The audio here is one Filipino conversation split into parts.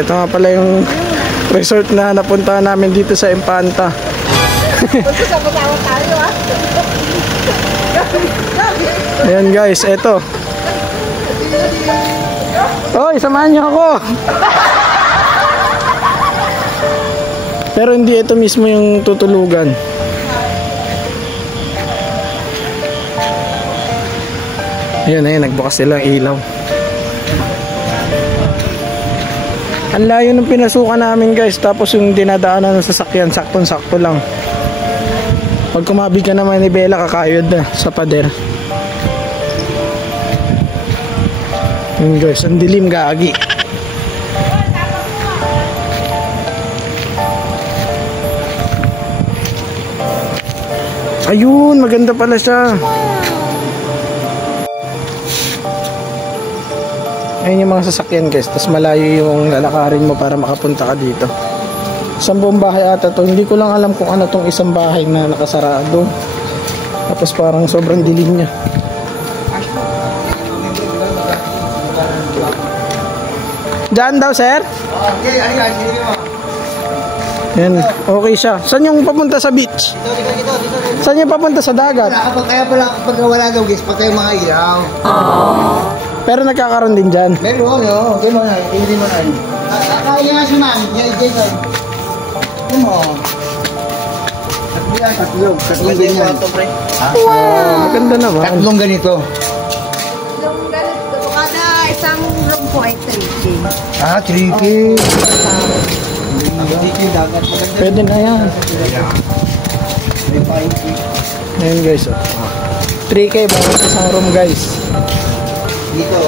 Ito nga pala yung resort na napunta namin dito sa Infanta. Sama-sama tayo ha. Ayan guys, eto. Oy, samahan niyo ako. Pero hindi ito mismo yung tutulugan. Ayun, ayun, nagbukas sila ang ilaw. Ang layo ng pinasukan namin guys. Tapos yung dinadaanan ng sasakyan, saktong-sakto lang. Pag kumabi ka naman ni Bella, kakayod na sa pader. Ayun guys, ang dilim, gagi. Ayun, maganda pala siya. Ayun yung mga sasakyan guys. Tapos malayo yung lalakarin mo para makapunta ka dito. Isang buong bahay ata to. Hindi ko lang alam kung ano tong isang bahay na nakasarado. Tapos parang sobrang dilim niya. Diyan daw sir? Okay, ayun. Yan, okay siya. Saan yung papunta sa beach? Dito. Saan yung papunta sa dagat? Kaya pala kapag wala daw guys, patay yung mga ilaw. Pero nagkakaroon din dyan. Meron, no? Hindi mo na. Kaya nga si ma'am, dito. Ano mo? Tatlong ganyan. Maganda naman. Tatlong ganito. Yung ganito, kada isang room po ay 3K. 3K. Pwede na yan. Ayan guys. 3K bawat isang room guys. Dito.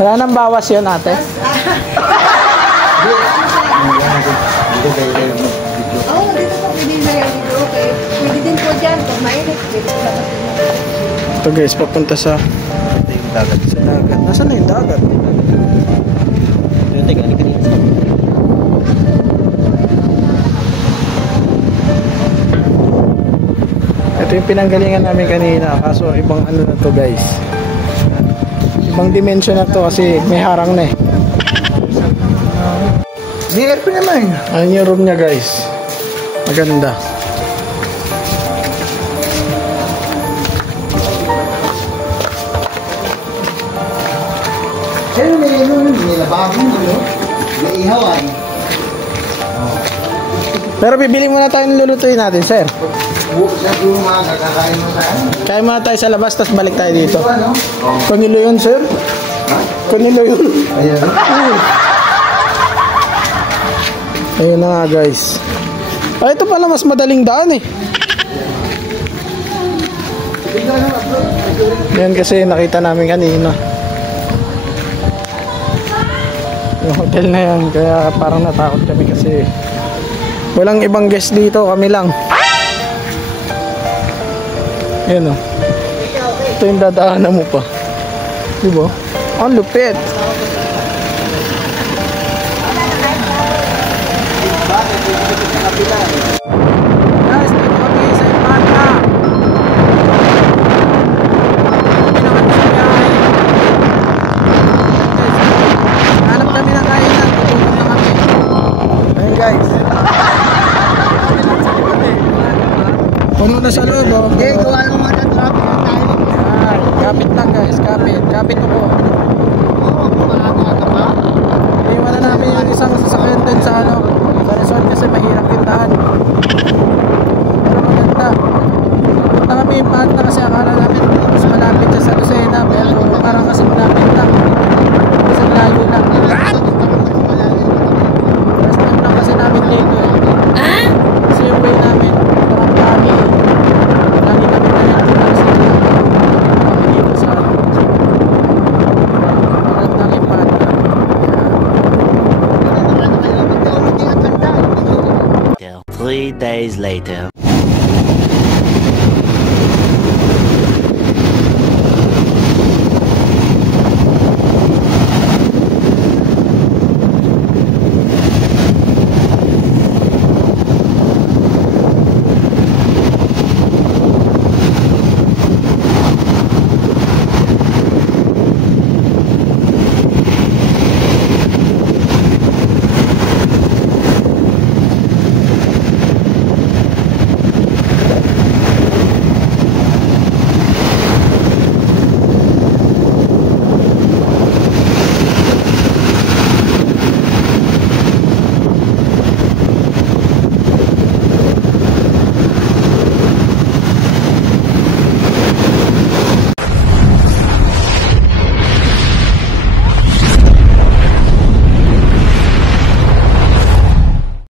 Wala nang bawas yun ate. Dito po pwede na yan dito. Okay. Pwede din po dyan. Pag mainit, pwede po dapat din. Ito guys, papunta sa dagat. Nasaan na yung dagat? Ito yung pinanggalingan namin kanina. Kaso ibang ano na to guys. Ibang dimension na to kasi may harang na eh. May aircon naman. Ayun yung room niya guys. Maganda. Pero may lababo, may ihawan. Pero bibili muna tayo ng lulutuin natin sir. Sa umaga, kakain mo tayo. Kaya muna tayo sa labas tapos balik tayo dito. Ano? Kanilo yun sir. Kanilo yun. Ayan. Ayun na nga guys. Ay, ito pala mas madaling daan eh. Yan kasi nakita namin kanina. Yung hotel na yan. Kaya parang natakot kami kasi walang ibang guest dito. Kami lang. Yan o. Ito yung dadaanan mo pa. Diba? Ang lupit. Guys, dito kami sa Infanta. Hanap kami ng kainan. Tutulong na kami. Ayun guys. Puno na sa loob oh. Okay, gawa ng mga traffic na tayo. Kapit lang guys, kapit. Kapit ako. Oo, maaga pa. Iwan na namin yung isang sasakyan din sa ano, sa resort kasi mahirap yung daan. Pero maganda. Punta kami yung Infanta kasi akala namin mas malapit siya sa Lucena. Pero parang kasi malapit lang. Kasi layo lang. First time lang kasi namin dito eh. Kasi yung way namin, parang lagi. Lagi kami na yan. Kasi kami dito sa ano. Magandang Infanta. 3 days later.